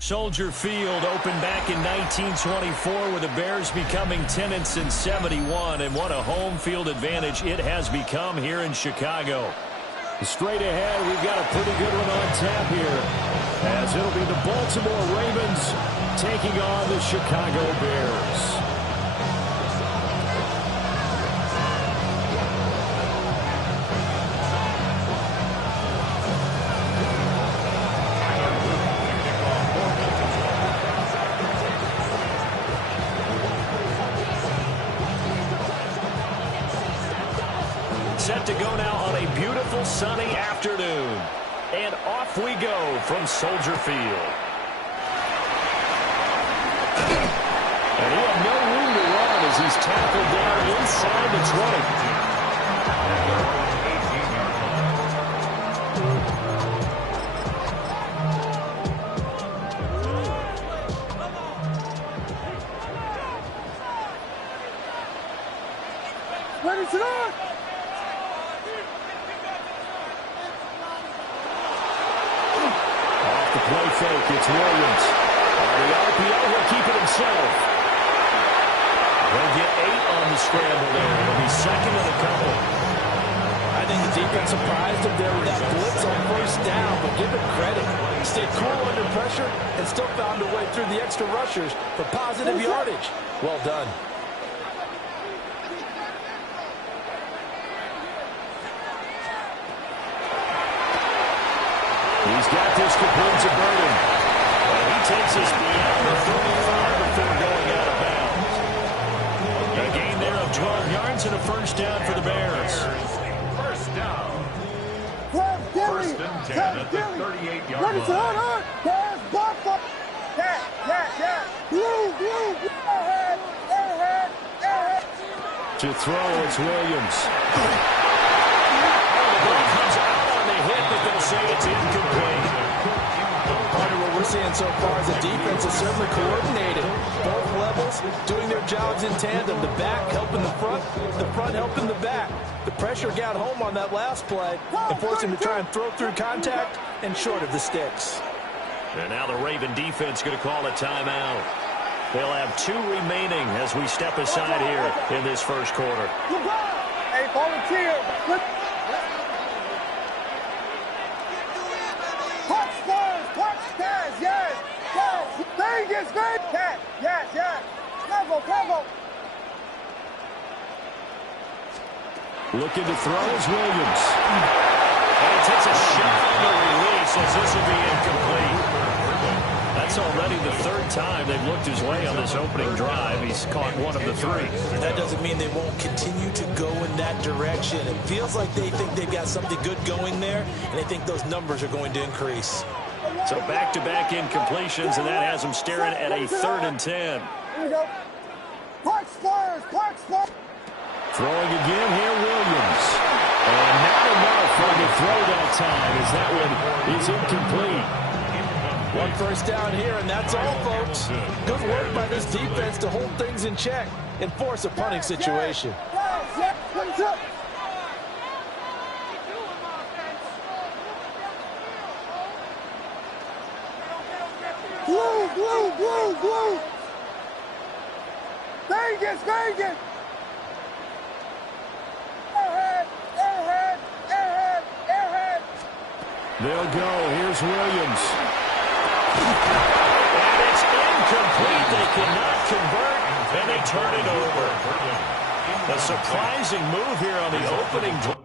Soldier Field opened back in 1924 with the Bears becoming tenants in 71, and what a home field advantage it has become here in Chicago. Straight ahead, we've got a pretty good one on tap here, as it'll be the Baltimore Ravens taking on the Chicago Bears. Set to go now on a beautiful sunny afternoon. And off we go from Soldier Field. And he had no room to run as he's tackled down inside the 20. Ready to run! Play fake, it's Williams. On the RPO, he'll keep it himself. They'll get 8 on the scramble there. It'll be second and a couple. I think the defense surprised him there with that blitz on first down, but give him credit. Stayed cool under pressure and still found a way through the extra rushers for positive yardage. Well done. He's got this complete to Burden. And he takes us beyond the 35 before going out of bounds. A gain there of 12 yards and a first down for the Bears. First down. First and 10 at the 38-yard line. Ready to run. Pass, block up. Yeah. Blue. Ahead. To throw, it's Williams. The ball comes out on the hit, but they'll say it's incomplete. What we're seeing so far is the defense is certainly coordinated. Both levels doing their jobs in tandem. The back helping the front helping the back. The pressure got home on that last play and forced him to try and throw through contact and short of the sticks. And now the Raven defense going to call a timeout. They'll have 2 remaining as we step aside here in this first quarter. Hey, volunteer. Vegas, yes. Cover. Looking to throw is Williams. And he takes a shot on the release as this will be incomplete. That's already the 3rd time they've looked his way on this opening drive. He's caught 1 of the 3. That doesn't mean they won't continue to go in that direction. It feels like they think they've got something good going there, and they think those numbers are going to increase. So back-to-back incompletions, and that has them staring at a 3rd and 10. Here we go. Park Spurs. Throwing again here, Williams. And not enough on the throw that time, as that one is incomplete. 1 first down here, and that's all, folks. Good work by this defense to hold things in check and force a punting situation. Blue. Vegas. Ahead. They'll go. Here's Williams. And it's incomplete. They cannot convert, and they turn it over. A surprising move here on the opening drive.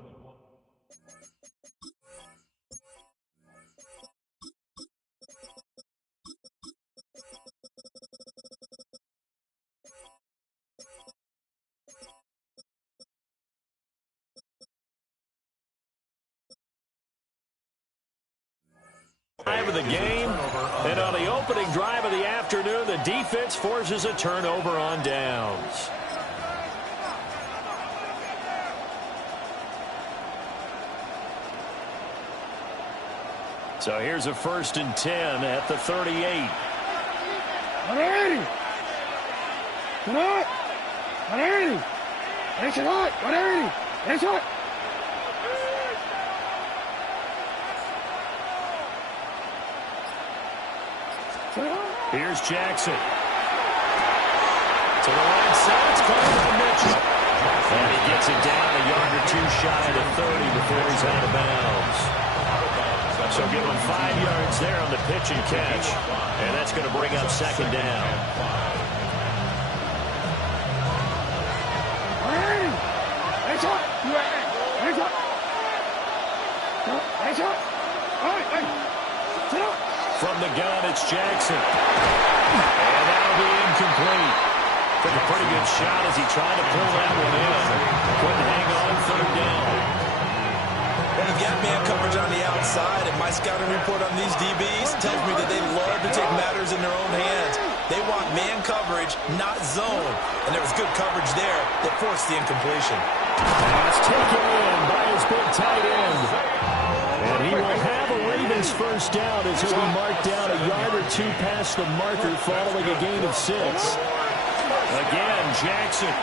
Of the game, and on the opening drive of the afternoon, the defense forces a turnover on downs. So here's a 1st and 10 at the 38. 180. Tonight. 180. It's tonight. 180. It's it. Here's Jackson. To the right side. It's caught by Mitchell. And he gets it down a yard or two shy of the 30 before he's out of bounds. So give him 5 yards there on the pitch and catch. And that's going to bring up 2nd down. From the gun, it's Jackson. And that'll be incomplete. Took a pretty good shot as he tried to pull that one in. Couldn't hang on 3rd down. And they've got man coverage on the outside, and my scouting report on these DBs tells me that they love to take matters in their own hands. They want man coverage, not zone. And there was good coverage there that forced the incompletion. That's taken in by his big tight end. And he will have a Ravens 1st down as he'll be marked down a yard or two past the marker following a gain of 6. Again, Jackson.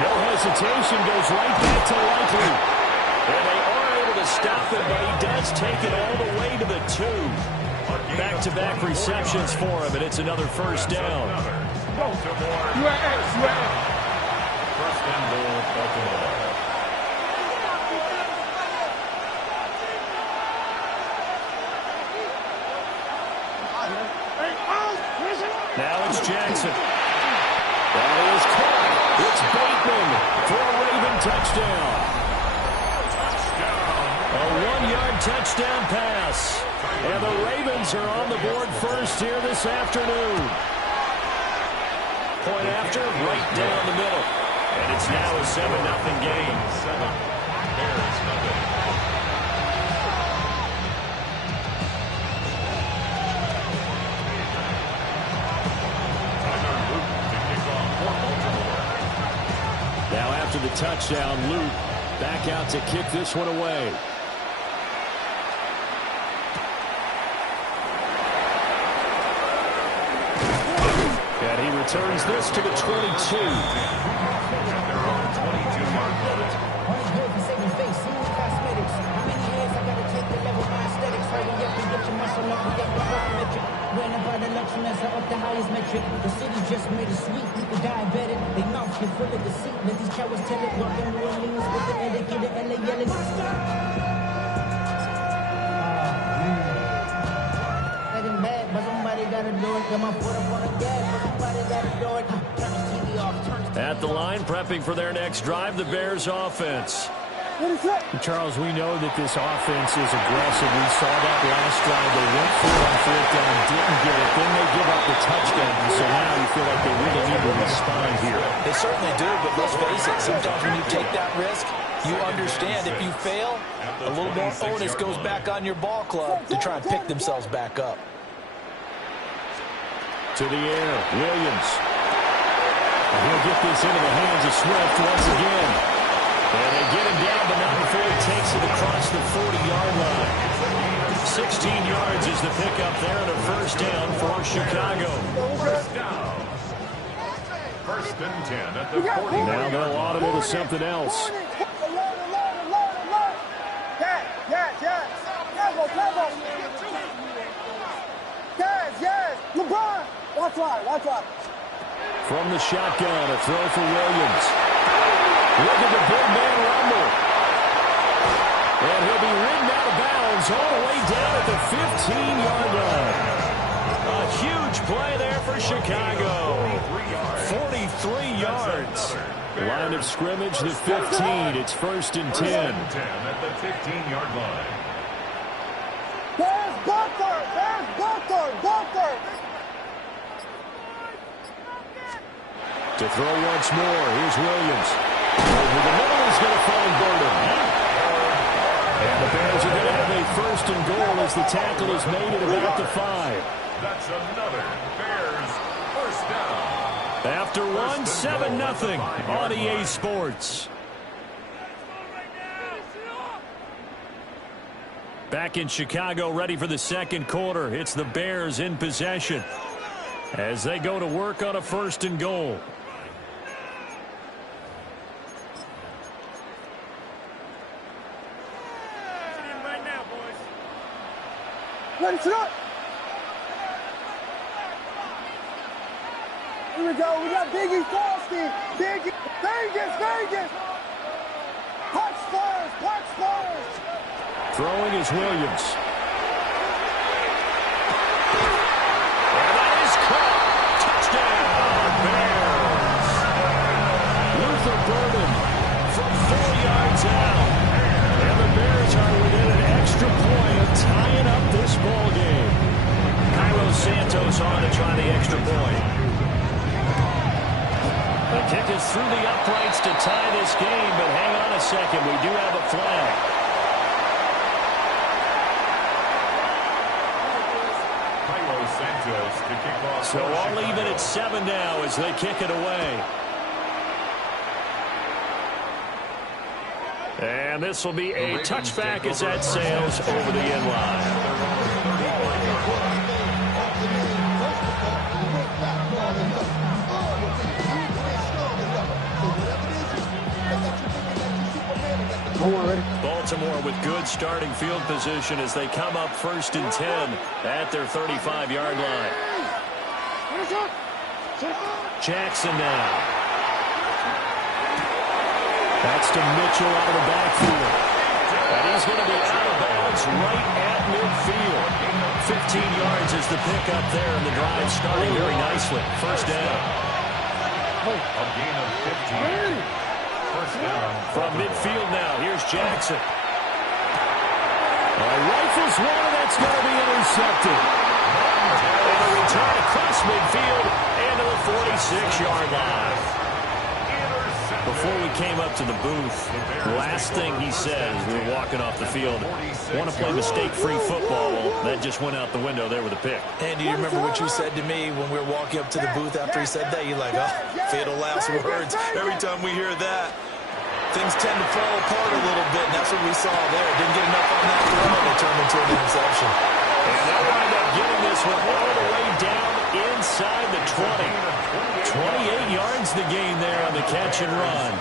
No hesitation, goes right back to Likely. And they are able to stop it, but he does take it all the way to the 2. Back-to-back receptions for him, and it's another 1st down. First and goal, Baltimore. Now it's Jackson. That is caught. It's Bateman for a Raven touchdown. A 1-yard touchdown pass. And the Ravens are on the board first here this afternoon. Point after, right down the middle. And it's now a 7-0 game. 7. Bears nothing. Now after the touchdown, Luke back out to kick this one away. And he returns this to the 22. Up the highest metric. The city just made it sweet. People diabetic. They mouth get full of deceit. Let these cowards tell it. Walk in New Orleans with the etiquette of LA yelling. Getting bad, but somebody gotta do it. Got my foot up on the gas, but somebody gotta do it. Turn the TV off. At the line, prepping for their next drive, the Bears offense. Charles, we know that this offense is aggressive. We saw that last drive. They went for it on 4th down, didn't get it. Then they give up the touchdown. So now you feel like they really need to respond here. They certainly do, but let's face it, sometimes when you take that risk, you understand if you fail, a little more onus goes back on your ball club to try and pick themselves back up. To the air, Williams. And he'll get this into the hands of Swift once again. And they get him down, but not before he takes it across the 40-yard line. 16 yards is the pickup there, and a 1st down for Chicago. 1st down. 1st and 10 at the 40. Now they'll audible to something else. Yes. LeBron. Watch out. From the shotgun, a throw for Williams. Look at the big man rumble. And he'll be ridden out of bounds all the way down at the 15-yard line. A huge play there for Chicago. 43 yards. Line of scrimmage, the 15. It's 1st and 10. 10 at the 15-yard line. There's Booker. To throw once more, here's Williams. Over the middle is going to find Burden. And the Bears are going to have a 1st and goal as the tackle is made at about the 5. That's another Bears 1st down. After 7-0 on EA Sports. Back in Chicago, ready for the second quarter. It's the Bears in possession as they go to work on a 1st and goal. Ready to go. Here we go. We got Biggie Frosty. Biggie. Vegas. Punch Spurs. Throwing is Williams. And that is caught. Touchdown, Bears. Luther Burden from 4 yards out. And the Bears are within an extra point of tying up this ball game. Cairo Santos on to try the extra point. The kick is through the uprights to tie this game, but hang on a second. We do have a flag. So all even at 7 now as they kick it away. And this will be a touchback as that sails over the end line. Baltimore with good starting field position as they come up 1st and 10 at their 35-yard line. Jackson now. That's to Mitchell out of the backfield. And he's going to be out of bounds right at midfield. 15 yards is the pickup there, and the drive starting very nicely. 1st down. A gain of 15. 1st down. From midfield now, here's Jackson. Rifles one, that's going to be intercepted. And a return across midfield and to the 46-yard line. Before we came up to the booth, the last thing he said as we were walking off the field, want to play mistake-free football. Well, that just went out the window there with a pick. And do you remember what you said to me when we were walking up to the booth after he said that? You're like, oh, fatal last words. Every time we hear that, things tend to fall apart a little bit, and that's what we saw there. Didn't get enough on that throw, and it turned into an interception. And they'll wind up getting this one all the way down inside the 20. 28 yards the gain there on the catch and run.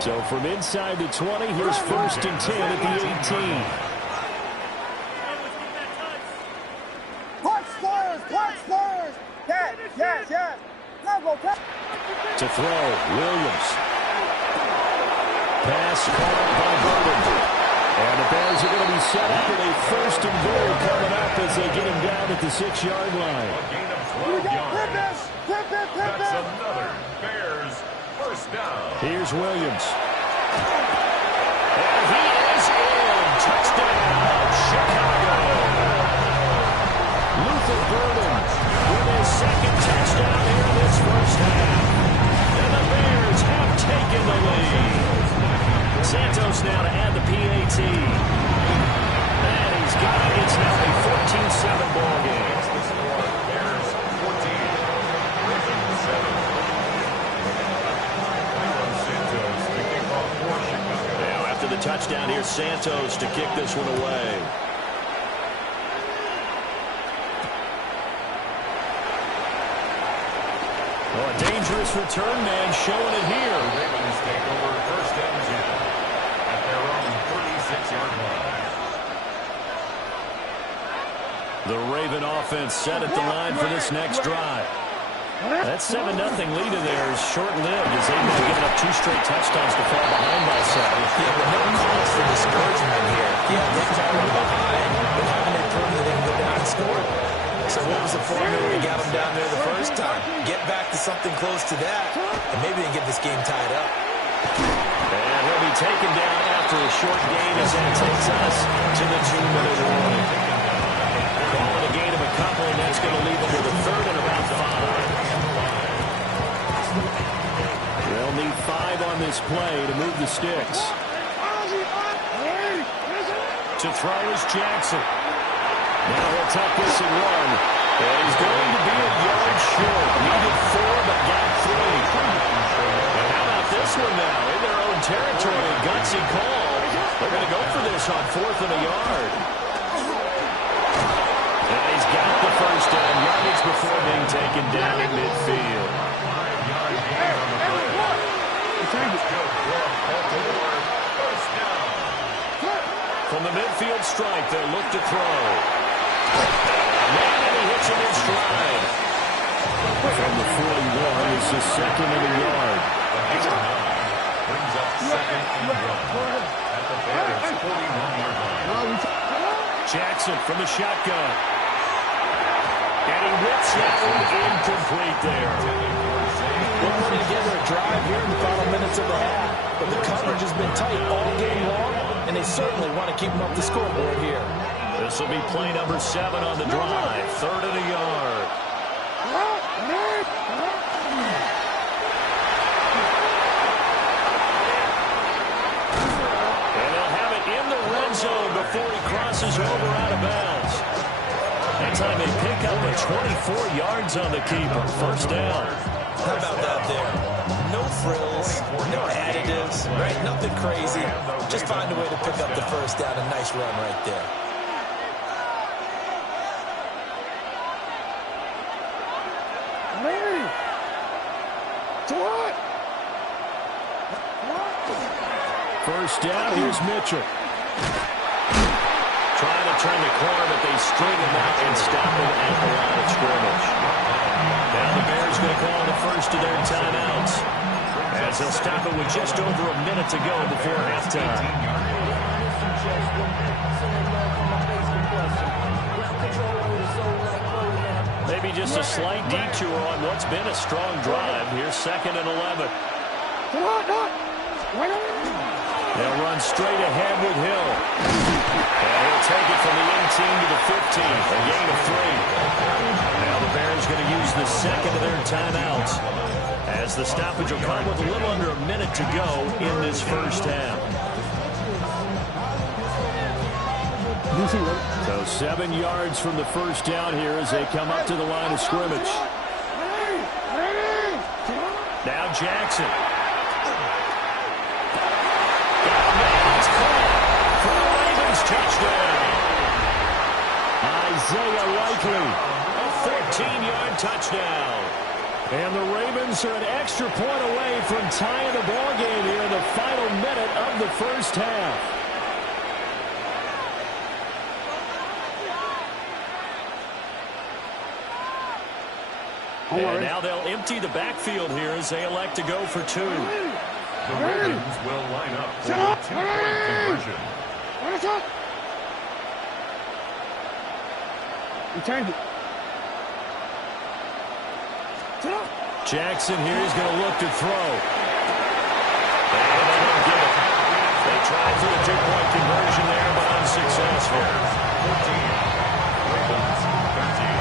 So from inside the 20, here's 1st and 10 at the 18. Punch Spurs. Yeah. To throw, Williams. Pass caught up by Burden. And the Bears are going to be set up with a 1st and goal coming up as they get him down at the 6-yard line. A gain of 12 yards. That's another Bears 1st down. Here's Williams. And he is in. Touchdown, Chicago. Luther Burden with his 2nd touchdown here in this 1st half. And the Bears have taken the lead. Santos now to add the PAT. And he's got it. It's now a 14-7 ball game. Bears 14. Ravens 7. Santos to kick off for Chicago. Now after the touchdown, here's Santos to kick this one away. Oh, a dangerous return man showing it here. The Ravens take over 1st and 10 at their own 36-yard line. The Raven offense set at the line for this next drive. That 7-0 lead of theirs short-lived as they've been giving up 2 straight touchdowns to fall behind by 7. Yeah, but no cause for discouragement here. Yeah, they fallen behind, but haven't they proven that they can go down and score? So what was the formula we got them down there the first time? Get back to something close to that, and maybe they can get this game tied up. And he'll be taken down after a short gain as that takes us to the 2-minute warning. Call it a gain of a couple, and that's going to leave them with a 3rd and about 5. They'll need 5 on this play to move the sticks. To throw is Jackson. Now he'll tuck this and run. And he's going to be a yard short. Needed 4, but got 3. And how about this one now? In their own territory, a gutsy call. They're going to go for this on 4th and a yard. And he's got the first down yardage before being taken down in midfield. From the midfield stripe, they'll look to throw. And he hits him in stride. From the 41, it's the 2nd and a yard. Brings up 2nd and 1 at the Bears' 41-yard line. Jackson from the shotgun. And he whips that one incomplete there. They're putting together a drive here in the final minutes of the half. But the coverage has been tight all game long, and they certainly want to keep them up the scoreboard here. This will be play number 7 on the drive. 3rd and a yard. And they'll have it in the red zone before he crosses over out of bounds. That time they pick up a 24 yards on the keeper. First down. How about that there? No frills, no additives, right? Nothing crazy. Just find a way to pick up the first down. A nice run right there. First down, here's Mitchell. Trying to turn the corner, but they string him out and stop him at the line of scrimmage. Now the Bears going to call the first of their timeouts, as they'll stop it with just over a minute to go before halftime. Maybe just a slight detour on what's been a strong drive. Here's 2nd and 11. They'll run straight ahead with Hill. And he'll take it from the 18 to the 15. A gain of 3. Now the Bears going to use the 2nd of their timeouts, as the stoppage will come with a little under a minute to go in this first half. So 7 yards from the first down here as they come up to the line of scrimmage. Now Jackson. Touchdown. Isaiah Likely, a 14-yard touchdown. And the Ravens are an extra point away from tying the ball game here in the final minute of the first half. And now they'll empty the backfield here as they elect to go for 2. The Ravens will line up for a 2-point conversion. Jackson here is going to look to throw. And they don't get it. They tried for the 2-point conversion there, but unsuccessful. 14. Ravens 13.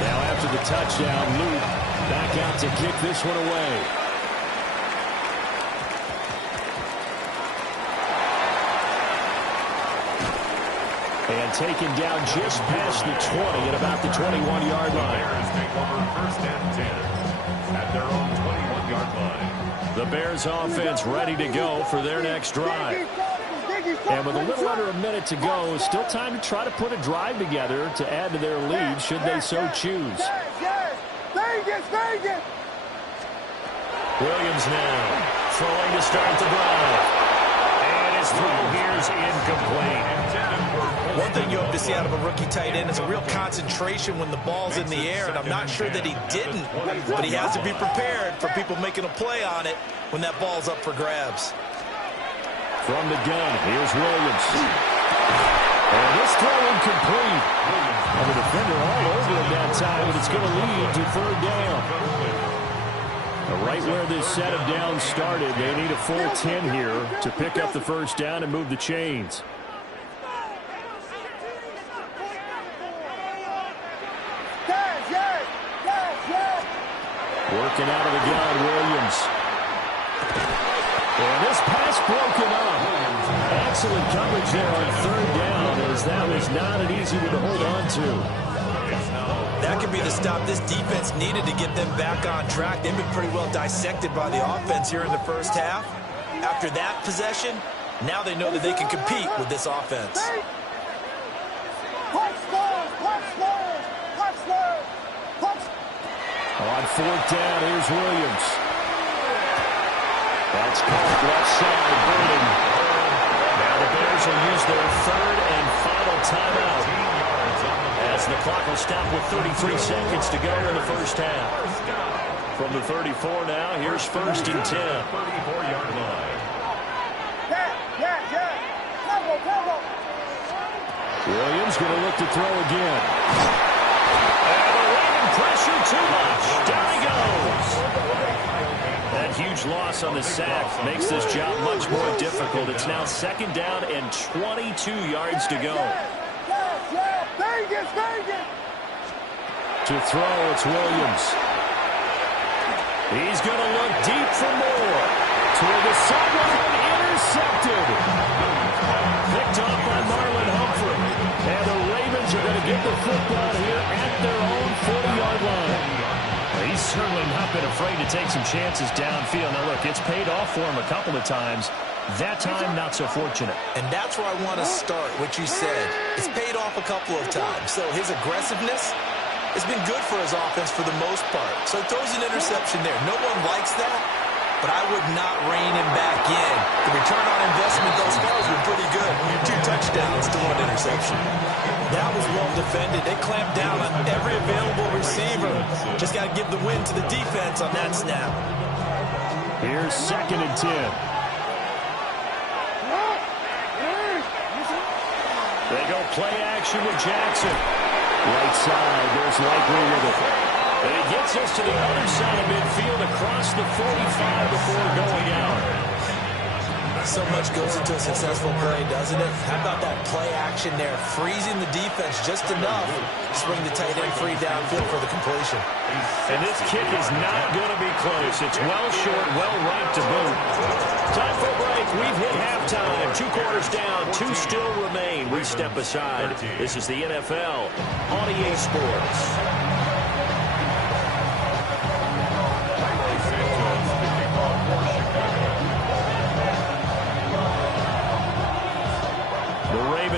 Now after the touchdown, Luke back out to kick this one away. And taken down just past the 20 at about the 21-yard line. The Bears take over 1st and 10 at their own 21-yard line. The Bears offense ready to go for their next drive. And with a little under a minute to go, still time to try to put a drive together to add to their lead should they so choose. Williams now throwing to start the drive. And his throw here is incomplete. One thing you hope to see out of a rookie tight end is a real concentration when the ball's in the air, and I'm not sure that he didn't, but he has to be prepared for people making a play on it when that ball's up for grabs. From the gun, here's Williams. And this throw incomplete. And the defender all over him that time, and it's going to lead to 3rd down. Right where this set of downs started, they need a full 10 here to pick up the first down and move the chains. Working out of the gun, Williams. And this pass broken up. excellent coverage there on third down, as that was not an easy one to hold on to. That could be the stop this defense needed to get them back on track. They've been pretty well dissected by the offense here in the first half. After that possession, now they know that they can compete with this offense. On fourth down, here's Williams. That's caught left side, Burden. Now the Bears will use their third and final timeout, as the clock will stop with 33 seconds to go in the first half. From the 34 now, here's first and 10. 34-yard line. Williams going to look to throw again. And the Raven pressure too much. Down he goes. That huge loss on the sack makes this job much more difficult. It's now second down and 22 yards to go. To throw, it's Williams. He's going to look deep for more. Toward the sideline, intercepted. Picked off by Marlon Humphrey. And the Ravens are going to get the football here at their own 40-yard line. He's certainly not been afraid to take some chances downfield. Now, look, it's paid off for him a couple of times. That time, not so fortunate. And that's where I want to start, what you said. It's paid off a couple of times. So his aggressiveness has been good for his offense for the most part. So he throws an interception there. No one likes that, but I would not rein him back in. The return on investment thus far has been pretty good. 2 touchdowns to 1 interception. That was well defended. They clamped down on every available receiver. Just got to give the win to the defense on that snap. Here's second and 10. They go play action with Jackson. Right side, there's Likely with it. And it gets us to the other side of midfield across the 45 before going out. So much goes into a successful play, doesn't it? How about that play action there, freezing the defense just enough to bring the tight end free downfield for the completion. And this kick is not going to be close. It's well short, well right to boot. Time for a break. We've hit halftime. 2 quarters down, 2 still remain. We step aside. This is the NFL on EA Sports.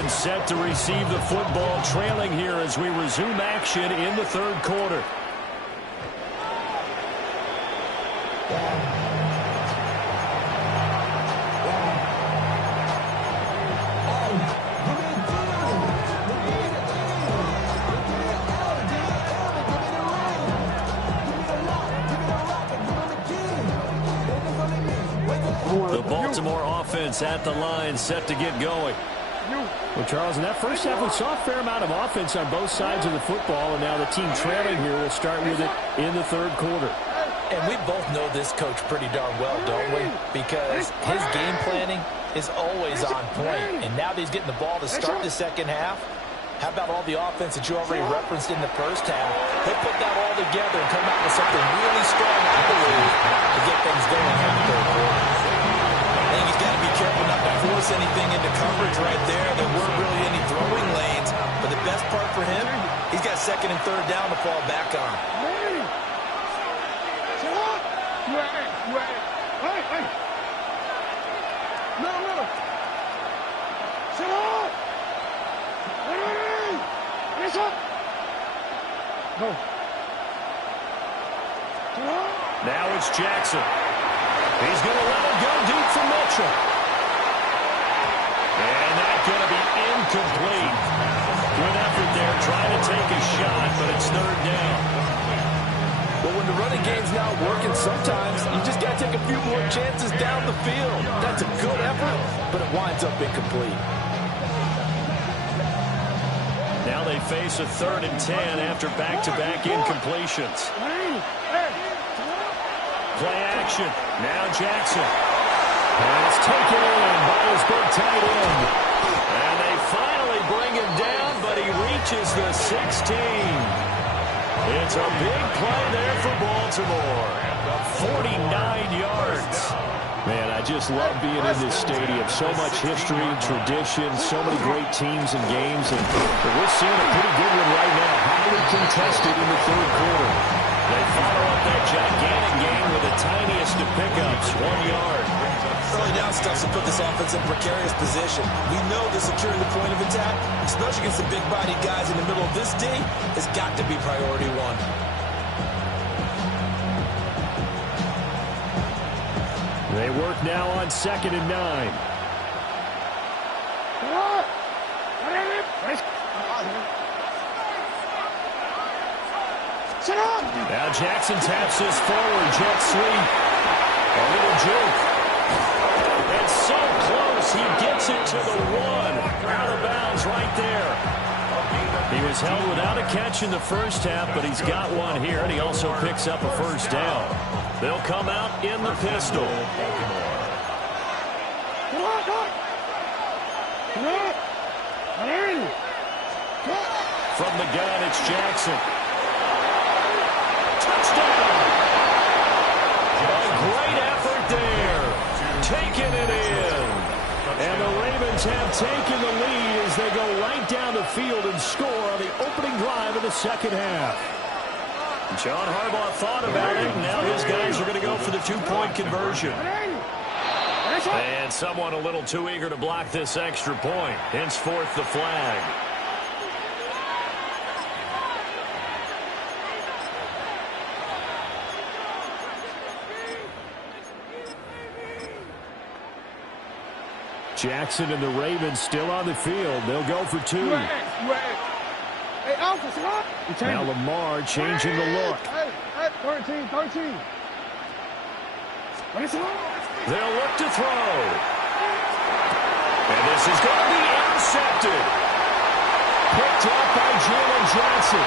Set to receive the football, trailing here as we resume action in the third quarter. The Baltimore offense at the line, set to get going. Well, Charles, in that first half, we saw a fair amount of offense on both sides of the football, and now the team trailing here will start with it in the third quarter. And we both know this coach pretty darn well, don't we? Because his game planning is always on point. And now that he's getting the ball to start the second half, how about all the offense that you already referenced in the first half? He'll put that all together and come out with something really strong, I believe, to get things going in the third quarter. I think he's got to be careful not to force anything into coverage right there. There weren't really any throwing lanes. But the best part for him, he's got second and third down to fall back on. Now it's Jackson. He's going to let it go deep for Mitchell. And that's going to be incomplete. Good effort there, trying to take a shot, but it's third down. Well, when the running game's not working, sometimes you just got to take a few more chances down the field. That's a good effort, but it winds up incomplete. Now they face a 3rd and 10 after back-to-back incompletions. Play action. Now Jackson. And it's taken in by his big tight end. And they finally bring him down, but he reaches the 16. It's a big play there for Baltimore. 49 yards. Man, just love being in this stadium. So much history, tradition, so many great teams and games. And we're seeing a pretty good one right now. Highly contested in the third quarter. They follow up that gigantic game with the tiniest of pickups, 1 yard. Early down stuff to put this offense in a precarious position. We know that securing the point of attack, especially against the big-bodied guys in the middle of this D, has got to be priority one. They work now on 2nd and 9. Now Jackson taps this forward, jet sweep. A little juke. And so close, he gets it to the 1. Out of bounds right there. He was held without a catch in the first half, but he's got one here, and he also picks up a first down. They'll come out in the pistol. From the gun, it's Jackson. Touchdown! A great effort there. Taking it in. And the Ravens have taken the lead as they go right down the field and score on the opening drive of the second half. John Harbaugh thought about it. Now his guys are going to go for the 2-point conversion. And someone a little too eager to block this extra point. Henceforth the flag. Jackson and the Ravens still on the field. They'll go for 2. Now Lamar changing the look. 13. They'll look to throw. And this is going to be intercepted. Picked up by Jalen Johnson.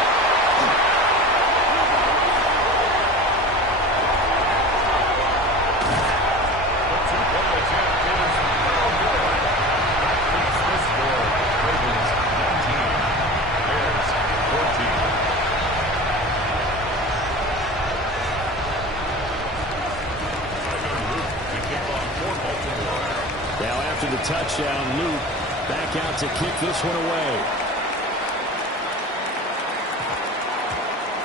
The touchdown, Luke back out to kick this one away.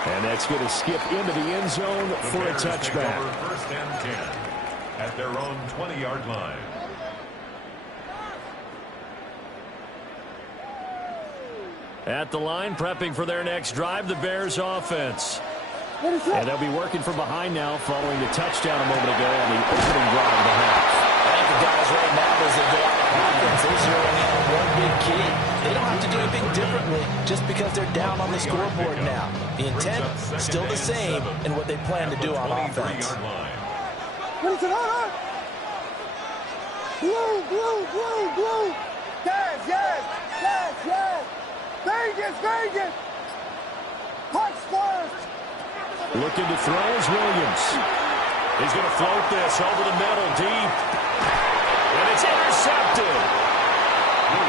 And that's going to skip into the end zone for a touchback. First and 10 at their own 20-yard line. At the line, prepping for their next drive, the Bears offense. And they'll be working from behind now following the touchdown a moment ago on the opening drive of the half. The guys right now, as they go out on offense, they're zeroing in on one big key. They don't have to do anything differently just because they're down on the scoreboard now. The intent still the same in what they plan to do on offense. What is it on? Blue. Yes. Vegas. Punch first. Looking to throw is Williams. He's going to float this over the middle, deep. And it's intercepted.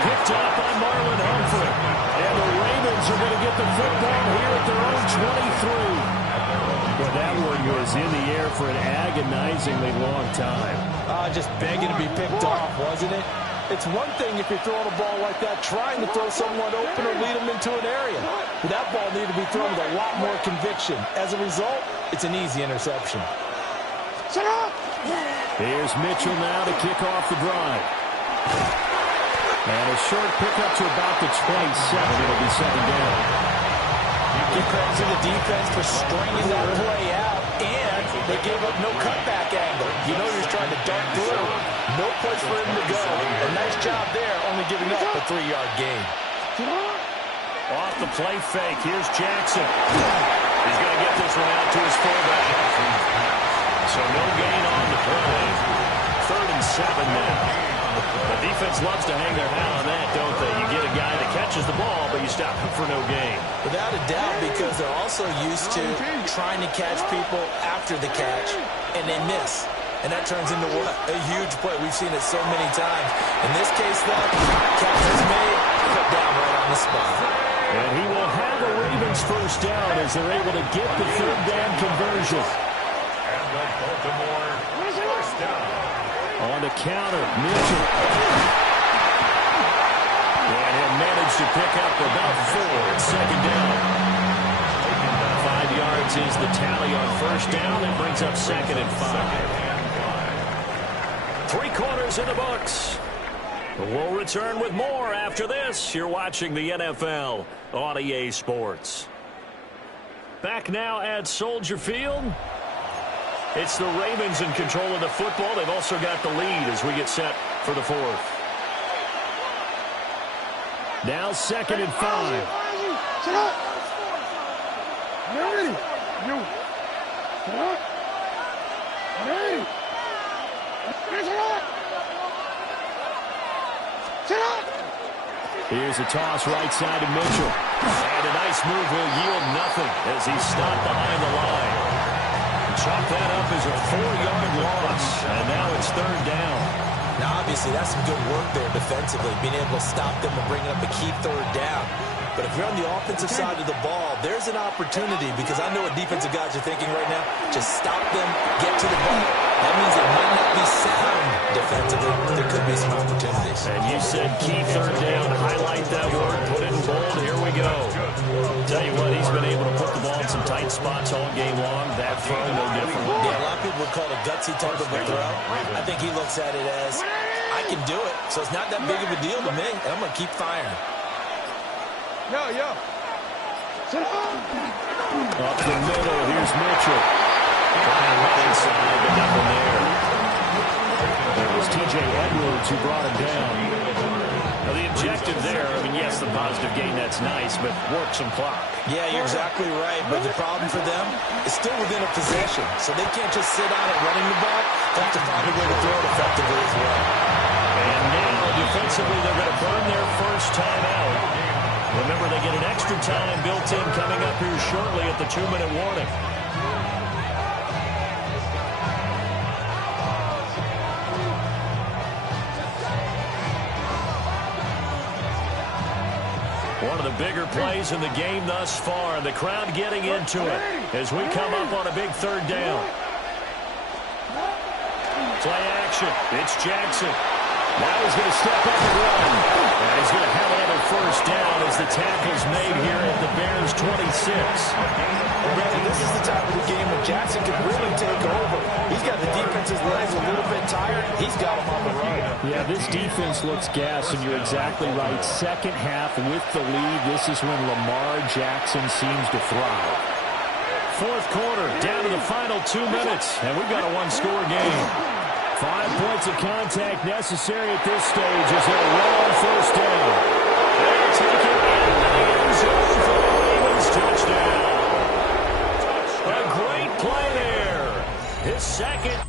Picked up by Marlon Humphrey. And the Ravens are going to get the football here at their own 23. Well, that one was in the air for an agonizingly long time. Just begging to be picked off, wasn't it? It's one thing if you're throwing a ball like that, trying to throw someone open or lead them into an area. But that ball needed to be thrown with a lot more conviction. As a result, it's an easy interception. Shut up! Here's Mitchell now to kick off the drive. And a short pickup to about the 27. It'll be second down. Give credit to the defense for stringing that play out, and they gave up no cutback angle. You know you're trying to dart through. No place for him to go. A nice job there, only giving up a 3-yard gain. Off the play fake. Here's Jackson. He's going to get this one out to his fullback. So no gain on the play. 3rd and 7 now. The defense loves to hang their hat on that, don't they? You get a guy that catches the ball, but you stop him for no gain. Without a doubt, because they're also used to trying to catch people after the catch, and they miss. And that turns into what? A huge play. We've seen it so many times. In this case, though, catch is made, put down right on the spot. And he will have the Ravens first down as they're able to get the 3rd down conversion. And the Baltimore first down. On the counter, Mitchell. And he'll manage to pick up about 4 at second down. 5 yards is the tally on first down. It brings up second and 5. 3 quarters in the books. We'll return with more after this. You're watching the NFL on EA Sports. Back now at Soldier Field. It's the Ravens in control of the football. They've also got the lead as we get set for the 4th. Now second and 5. Shut up. Na-illy. You. Shut up. Na-illy. Shut up. Shut up. Here's a toss right side to Mitchell. And a nice move will yield nothing as he's stopped behind the line. Chalk that up as a 4-yard loss. And now it's third down. Now, obviously, that's some good work there defensively, being able to stop them and bring up a key third down. But if you're on the offensive side of the ball, there's an opportunity, because I know what defensive guys are thinking right now. Just stop them, get to the ball. That means it might not be sound defensively. There could be some opportunities. And you said key third down. Highlight that word. Put it in bold. Here we go. Tell you what, he's been able to put the ball in some tight spots all game long. That throw, no different. Yeah, a lot of people would call it a gutsy type of a throw. I think he looks at it as, I can do it, so it's not that big of a deal to me, and I'm going to keep firing. Yo. Sit down. Up the middle, here's Mitchell. Trying right inside, but nothing there. It was T.J. Edwards who brought him down. Now the objective there, I mean, yes, the positive gain, that's nice, but work some clock. Yeah, you're exactly right, but the problem for them is still within a possession, so they can't just sit on it running the ball. They have to find a way to throw it effectively as well. And now, defensively, they're going to burn their first time out. Remember, they get an extra time built in coming up here shortly at the 2-minute warning. One of the bigger plays in the game thus far, and the crowd getting into it as we come up on a big third down. Play action. It's Jackson. Now he's going to step up and run. And he's going to have another first down as the tackle's made here at the Bears' 26. Brandon, this is the time of the game where Jackson can really take over. He's got the defense's legs a little bit tired. He's got them on the run. Yeah, this defense looks gassed, and you're exactly right. Second half with the lead, this is when Lamar Jackson seems to thrive. Fourth quarter, down to the final 2 minutes, and we've got a one-score game. 5 points of contact necessary at this stage as they'll run on first down. They'll take it in the end zone for the Ravens touchdown. A great play there. His second.